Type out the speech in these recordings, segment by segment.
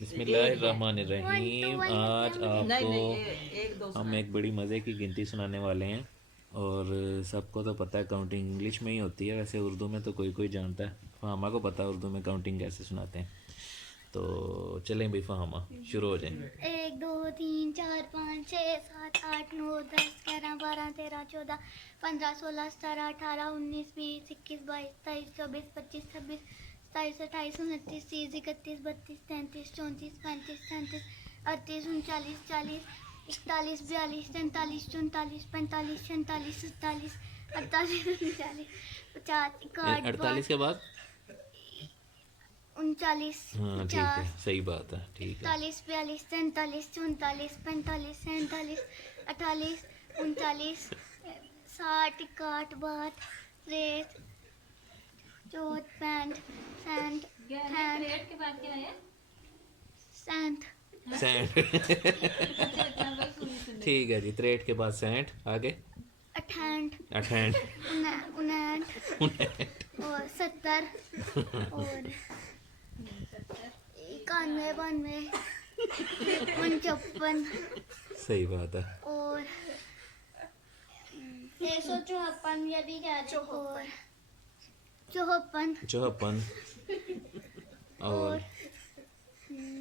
बिस्मिल्लाहिर्रहमानिर्रहीम। आज नहीं आपको नहीं, ये एक दो हम सुनाए। एक बड़ी मज़े की गिनती सुनाने वाले हैं। और सबको तो पता है काउंटिंग इंग्लिश में ही होती है, वैसे उर्दू में तो कोई कोई जानता है। फ़हामा को पता है उर्दू में काउंटिंग कैसे सुनाते हैं। तो चलें भाई फ़हामा, शुरू हो जाए। 48 के बाद? 39 हाँ ठीक है, 40 सही बात है, ठीक है। 41 42 43 44 45 47 48 39 60 61 62 63 64 65 के बाद क्या है? 67 सेंट। ठीक है जी, 63 के बाद 67, आगे? 68 68। 69 और 70 और 91 92 55 सही बात है। और 154 यदि और 54 54 और और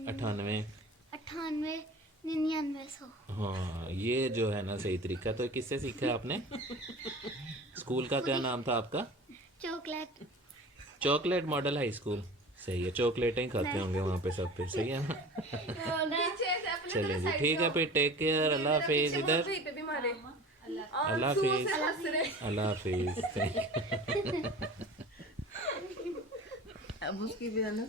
98। 98 99 100 हाँ, ये जो है ना सही तरीका। तो किससे सीखा है आपने? स्कूल का क्या नाम था आपका? Chocolate chocolate model high school. सही है, चॉकलेटें ही खाते होंगे वहाँ पे सब, फिर सही है ना। चलें जी, ठीक है, फिर टेक केयर, अल्लाह हाफिज़। इधर अल्लाह हाफिज़, अल्लाह हाफिज़। अब उसकी भी है ना।